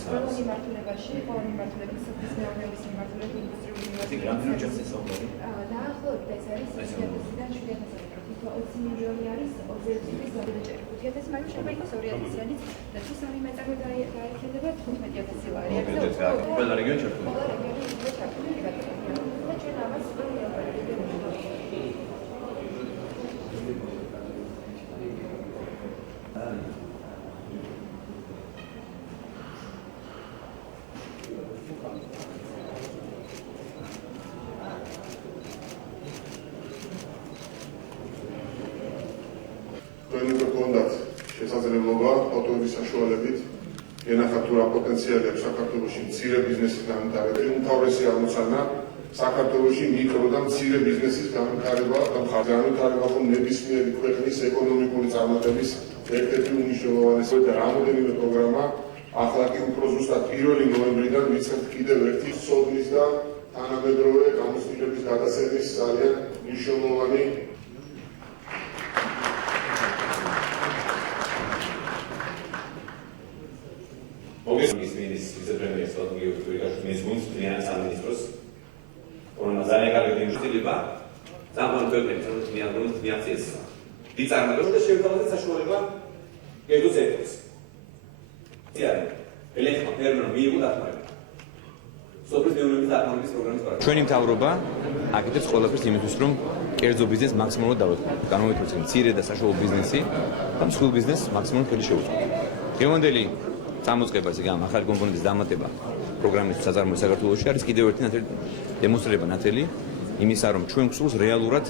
Ყველა მიმართულებაში, ყველა მიმართულების სოფლის მეურნეობის მიმართულებით ინდუსტრიული ინოვაციები. დაახლოებით ეს არის 2000-დან 7000-ამდე. 20 მილიონი არის ოზერწივის გადაჭერი. 5000 მაგრამ შეიძლება იყოს 2000-იანიც და თუ სამი მეწარმე დაიქნება 15000 ლარი. ყველა რეგიონი ჩართული. ყველა რეგიონი ისე ჩართული გადაჭერა. და ჩვენ ამას გქონდათ შესაძლებლობა ფოტოების საშუალებით ენახათ თუ რა პოტენციალი აქვს საქართველოში მცირე ბიზნესის განვითარებაში. უმთავრესი ამოცანა საქართველოში მიკრო და მცირე ბიზნესის განვითარება და განვითარება ხო ნებისმიერი ქვეყნის ეკონომიკური წარმატების ერთ-ერთი უმნიშვნელოვანესი და რამოდენიმე პროგრამა ახლა კი უფრო ზუსტად 1 ნოემბრიდან ვიცით კიდევ ერთი სოდნის და თანამედროვე გამოცდილების გადაცემის ძალიან მნიშვნელოვანი Ministros, vice-premjeros, ministros, administros, on ძალიან კარგი ინვესტირება, ძალიან ქვეყნებს, მიაღწიეს. დიწარმოებდა და შევთავაზეთ საშუალება კერძო სექტორს. ძალიან ელექტრო ფერმერმა მიიღო დახმარება. სოფლის მეურნეობის დახმარების პროგრამის პარალელურად. ჩვენი მთავრობა აკეთებს ყველაფერს იმისთვის, რომ კერძო ბიზნესს მაქსიმალურად განმოვეთვალოთ, მცირე და საშუალო ბიზნესი და მსხვილ ბიზნესს მაქსიმალურად ხელი შეუწყოთ. დღევანდელი წამოწყება ესე გამ ახალი კომპონენტის დამატება პროგრამის საწარმოო საქართველოში არის კიდევ ერთი ნათელი დემონსტრირება ნათელი იმისა რომ ჩვენ გვსურს რეალურად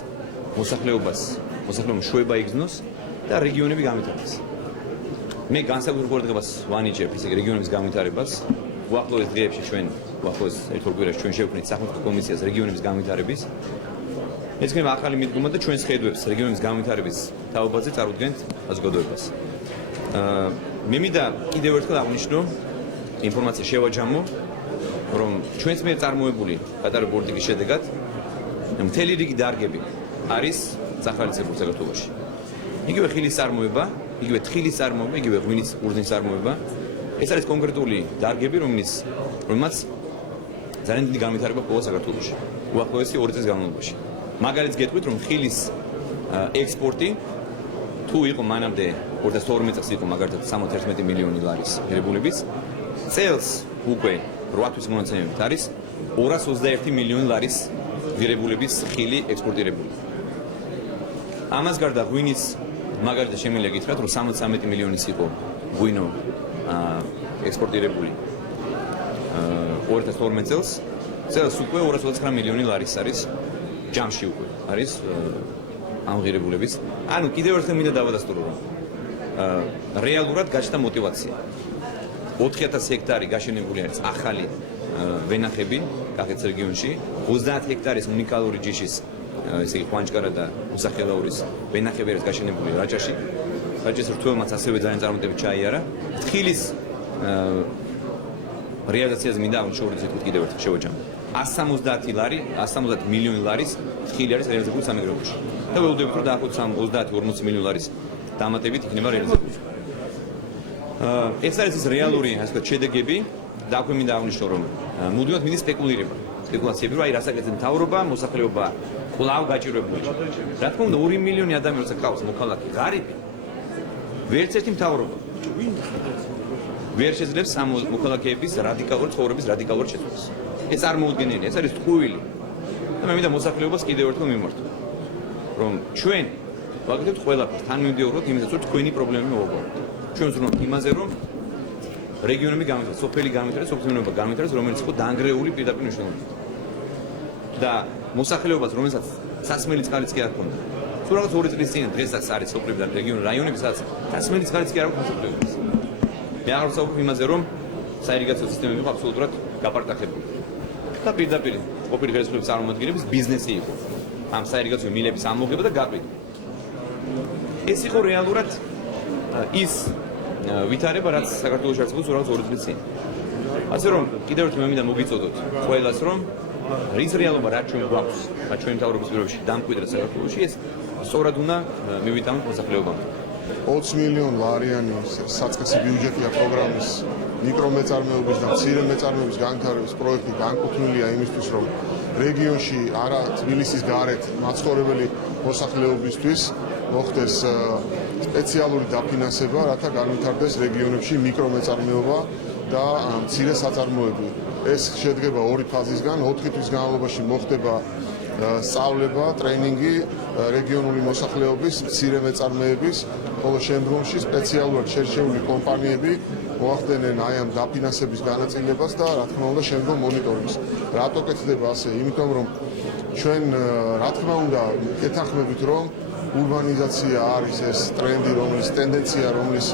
მოსახლეობას შვება იგრძნოს და რეგიონები განვითარდეს. მე განსაკუთრებულ ყურადღებას ვანიჭებ ესე რეგიონების განვითარებას. უახლოეს დღეებში ჩვენ უახლოეს ერთ-ორ კვირაში ჩვენ შევქმნით სახელმწიფო კომისიას რეგიონების განვითარების. ეს იქნება ახალი მიდგომა და ჩვენს ხედვებს რეგიონების განვითარების თაობაზე წარუდგენთ საზოგადოებას. მე მინდა კიდევ ერთხელ აღნიშნო ინფორმაცია შევაჯამო რომ ჩვენს მიერ წარმოებული პატარა პოლიტიკის შედეგად მთელი რიგი დარგები არის სახალისებურ საქართველოში. იგივე ხილის წარმოება, იგივე თხილის წარმოება, იგივე ღვინის ურდნის წარმოება. ეს არის კონკრეტული დარგები, რომელმაც ძალიან დიდი განვითარება ჰპოვა საქართველოში. უახლოესი 2 წლის განმავლობაში. მაგალითს გეტყვით, რომ ხილის ექსპორტი თუ იყო მანამდე 2012 წელს იყო მაგალითად 71 მილიონი ლარის ღირებულების, წელს უკვე 8 თვის მონაცემებით არის 221 მილიონი ლარის ღირებულების ხილი ექსპორტირებული. ამას გარდა ღვინის მაგალითად შემიძლია გითხრათ, რომ 73 მილიონის იყო ღვინო ექსპორტირებული 2012 წელს უკვე 229 მილიონი ლარის არის ჯამში უკვე არის ამ ღირებულების. ანუ კიდევ ერთხელ მინდა დავადასტურო რომ რეალურად გაჩნდა мотивация. 4000 ჰექტარი გაშენებული არის ახალი ვენახები კახეთის რეგიონში, 30 ჰექტარის უნიკალური ჯიშის ესე იგი ხვანჭკარა და უსახელაურის ვენახები არის გაშენებული რაჭაში. რაჭის რთულმაც ასევე ძალიან წარმატებით ჩაიარა. თხილის რეალიზაციაზე მინდა აღნიშნული ზეთით კიდევ ერთხელ შევაჯამო. 170 მილიონი ლარის თხილი არის რეალიზებული სამეგრელოში. და ველოდებით რომ დაახლოებით 30-40 მილიონი ლარის დამატებით იქნება რეალიზებული. ეს არის ის რეალური ასე ვთქვათ შედეგები და აქვე მინდა აღნიშნო რომ მუდმივად მინდა სპეკულაციები რომ აი რასაკეთებს მთავრობა, მოსახლეობა კვლავ გაჭირვებული. რა თქმა უნდა 2 მილიონი ადამიანი როცა ყავს მოქალაქე ღარიბი ვერც ერთი მთავრობა ვერ შეძლებს ამ მოქალაქეების რადიკალური ცხოვრების რადიკალურ შეცვლას. ეს წარმოუდგენელია, ეს არის ტყუილი. და მე მინდა მოსახლეობას კიდევ ერთხელ მიმართო რომ ჩვენ ვაკეთებთ ყველაფერს თან მივდიოღოთ იმისათვის რომ თქვენი პრობლემები მოვაგვაროთ. ჩვენ ვზრუნავთ იმაზე რომ რეგიონები განვითარდეს, სოფელი განვითარდეს, სოფლმეურნეობა განვითარდეს, რომელიც იყო დაანგრეული პირდაპირ მნიშვნელობით. და მოსახლეობას, რომელსაც სასმელი წყალიც კი არ ჰქონდა. თუ რაღაც 2 წლის წინ დღესაც არის სოფლები და რაიონები, სადაც სასმელი წყალიც კი არ აქვს მოსახლეობას. მე აღარ ვსაუბრობ იმაზე, რომ საირიგაციო სისტემები იყო აბსოლუტურად გაპარტახებული. და პირდაპირ ყოფილი ხელისუფლების წარმომადგენლების ბიზნესი იყო. ამ საირიგაციო მილების ამოღება და გაყიდვა. ეს იყო რეალურად ის ვითარება, რაც საქართველოში არსებობს რაღაც 2 წლის წინ. ასე რომ კიდევ ერთხელ მე მინდა მოგიწოდოთ ყველას, რომ რის რეალობა რაც ჩვენ გვაქვს, რაც ჩვენ მთავრობის პირობებში დამკვიდრა საქართველოში, ეს სწორად უნდა მივიტანოთ მოსახლეობამ. 20 მილიონ ლარიანი საწყისი ბიუჯეტია პროგრამის მიკრომეწარმეობის და მცირე მეწარმეობის განვითარების პროექტი განკუთვნილია იმისთვის, რომ რეგიონში არა თბილისის გარეთ მაცხოვრებელი მოსახლეობისთვის მოხდეს სპეციალური დაფინანსება, რათა განვითარდეს რეგიონებში მიკრომეწარმეობა და მცირე საწარმოები. ეს შედგება ორი ფაზისგან, 4 თვის განმავლობაში მოხდება სწავლება, ტრეინინგი რეგიონული მოსახლეობის, მცირე მეწარმეების, ხოლო შემდგომში სპეციალურად შერჩეული კომპანიები მოახდენენ აი ამ დაფინანსების განაწილებას და რა თქმა უნდა შემდგომ მონიტორინგს. რატო კეთდება ასე? იმიტომ რომ ჩვენ რა თქმა უნდა გეთანხმებით რომ урбанизация არის ეს ტრენდი, რომლის ტენდენცია, რომლის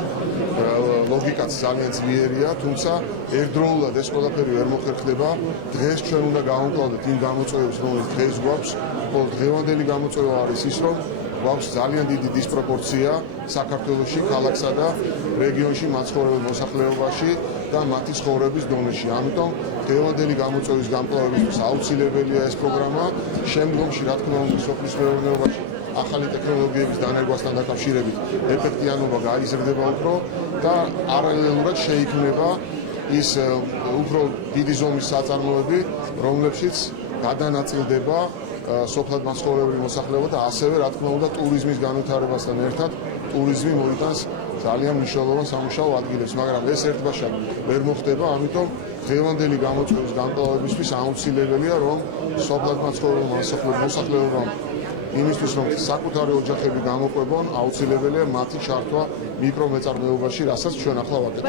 ლოგიკაც ძალიან ძლიერია, თუმცა ერთდროულად ეს ყველაფერი ვერ მოხერხდება. დღეს ჩვენ უნდა გავამკლავდეთ იმ გამოწვევებს, რომელიც დღეს გვაქვს, ხოლო დღევანდელი გამოწვევა არის ის, რომ გვაქვს ძალიან დიდი დისპროპორცია საქართველოში, ქალაქსა და რეგიონში მაცხოვრებელ მოსახლეობაში და მათი ცხოვრების დონეში. ამიტომ დღევანდელი გამოწვევის გამკლავებისთვის აუცილებელია ეს პროგრამა. შემდგომში, რა თქმა უნდა, სოფლის მეურნეობაში ახალი ტექნოლოგიების დანერგვასთან დაკავშირებით ეფექტიანობა გაიზრდება უფრო და პარალელურად შეიქმნება ის უფრო დიდი ზომის საწარმოები, რომლებშიც გადანაწილდება სოფლად მაცხოვრებელი მოსახლეობა და ასევე რა თქმა უნდა ტურიზმის განვითარებასთან ერთად ტურიზმი მოიტანს ძალიან მნიშვნელოვან სამუშაო ადგილებს, მაგრამ ეს ერთბაშად ვერ მოხდება, ამიტომ დღევანდელი გამოწვევის განკლავებისთვის აუცილებელია, რომ სოფლად მაცხოვრებელ მოსახლეობამ იმისთვის, რომ საკუთარი ოჯახები გამოყვებონ, აუცილებელია მათი ჩართვა მიკრომეწარმეობაში, რასაც ჩვენ ახლა ვაკეთებთ.